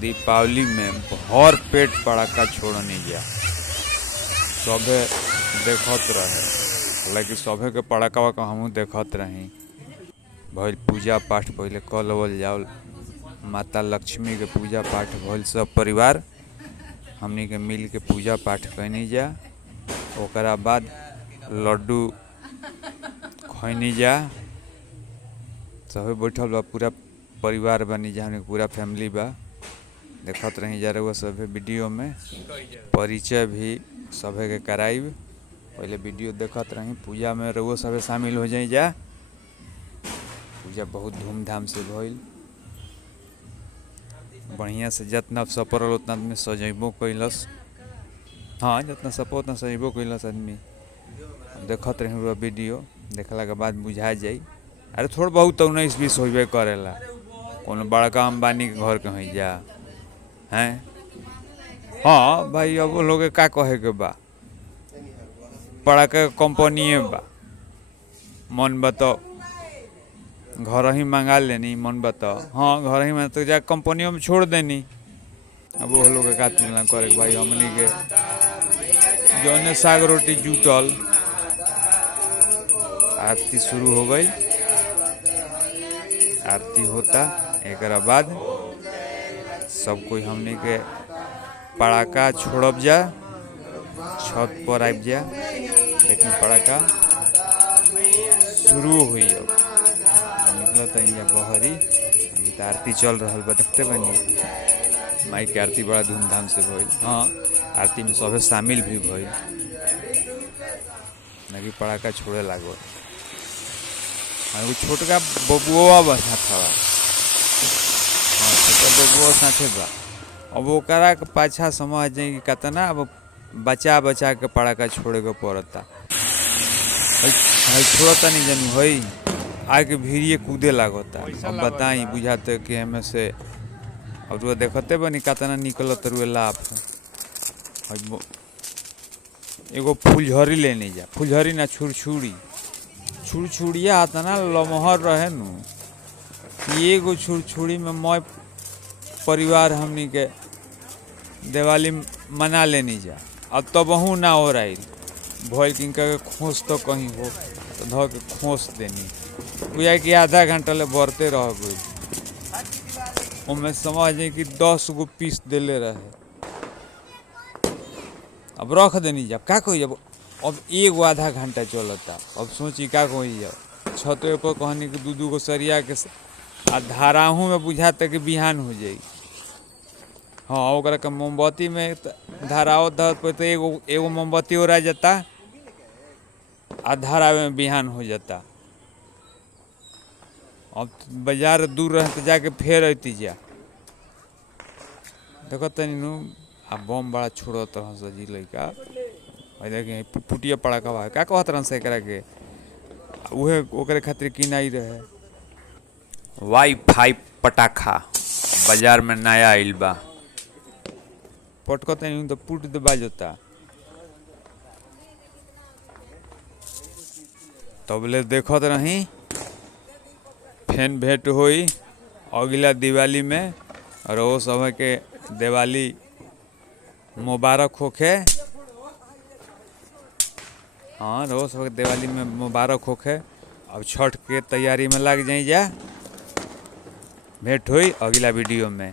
दीपावली में भर पेट पड़ाका छोड़नी जा। सभे देखत रहे, हालांकि सभे के पड़ाका का हमहू देखत रही। भइल पूजा पाठ पहले कल जाओ, माता लक्ष्मी के पूजा पाठ भइल, सब परिवार हमनी के मिल के पूजा पाठ कैनी जा। ओकरा बाद लड्डू खैनी जा। सभे बैठल बा, पूरा परिवार बनी जा, हमनी पूरा फैमिली बा। देखत रही जा रहुआ सभे वीडियो में, परिचय भी सभे के कराइब। पहले वीडियो देखत रही, पूजा में रहुआ सभे शामिल हो जाई जा। पूजा बहुत धूमधाम से भइल, बढ़िया से जितना सपरल उतना आदमी सजेबो कैलस। हाँ, जितना सपो उतना सजेबो कैलस आदमी। देखत रही हुआ वीडियो, देखला के बाद बुझा जाई। अरे थोड़ा बहुत 19-20 होबे करेला, कोनो बड़का अंबानी के घर के हो जा हैं। हाँ भाई, अब वो लोग के का कहे के बा, पड़ाका कंपनी बा, मन बताओ घर ही मंगा लेनी, मन बताओ। हाँ, घर ही में तो जा कंपनियों में छोड़ देनी। अब वो लोग का तुलना करे भाई, हमनी के जौने साग रोटी जुटल। आरती शुरू हो गई, आरती होता, एक बाद सब कोई हमनी के पड़ाका छोड़ब जा, छत पर आब जा। लेकिन पड़ाका शुरू हुई, अब निकलता यहाँ बहरी। अभी तो आरती चल रहा बा, देखते बनी माई के आरती बड़ा धूमधाम से भइल। हाँ, आरती में सभे शामिल भी भइल, ना पड़ाका छोड़े लागो। छोटका बबुआ बा साथे बा। हाँ, छोटा बबुआ साथे बा। अब ओकरा के पाछा समझ जाए कि कितना अब बचा बचा के पड़ाका छोड़े के पड़ता। छोड़ता नहीं जानू हई, आगे भीड़िए कूदे लागता। अब बताई, बुझाते कि हमें से अब रुआ देखते बनी कितना निकलत रुए लाभ। एगो फुलझड़ी लेने जा, फुलझड़ी ना छुरछुरी, छुरछुरिया इतना लमहर रहे नु कि एगो छुरछुरी में मैं परिवार हमनी के दिवाली मना लेनी जा। अब तो बहु ना हो रही भइल कि इनका खोस तो कहीं हो तो धो के खोस देनी। बुझा कि आधा घंटा ले बढ़ते रह गई। उनमें समझ जाए कि 10 गो पीस दिले रहे, अब रख देनी जा। का कोई अब एगो आधा घंटा चलता। अब सोची का कोई जाओ छतवे पर कहनी कि 2-2 गो सरिया के आ धाराहू में बुझाता कि बिहान हो जाई। हाँ, ओकरा के मोमबत्ती में धाराओ धरत पे तो एगो मोमबत्ती ओरा जाता आ धारा में बिहान हो जाता। अब बाजार दूर रहे तो जाके फेर अती जा। देखो तनी नु आ बम बड़ा छोड़त रह सजी लइका। देखे पुटिया पड़ाका बा, का कहत रहन से एकरा के उहे ओकरे खातिर किनाई रहे। वाईफाई पटाखा बाजार में नया आइल बा, पटकत नहीं तो पुट दे बाजता। तबले देखत रही, फेन भेंट होई अगला दिवाली में। और वो सब के दिवाली मुबारक होखे। हाँ, रोज सब दिवाली में मुबारक होखे। अब छठ के तैयारी में लग जाई जा। भेंट हुई अगला वीडियो में।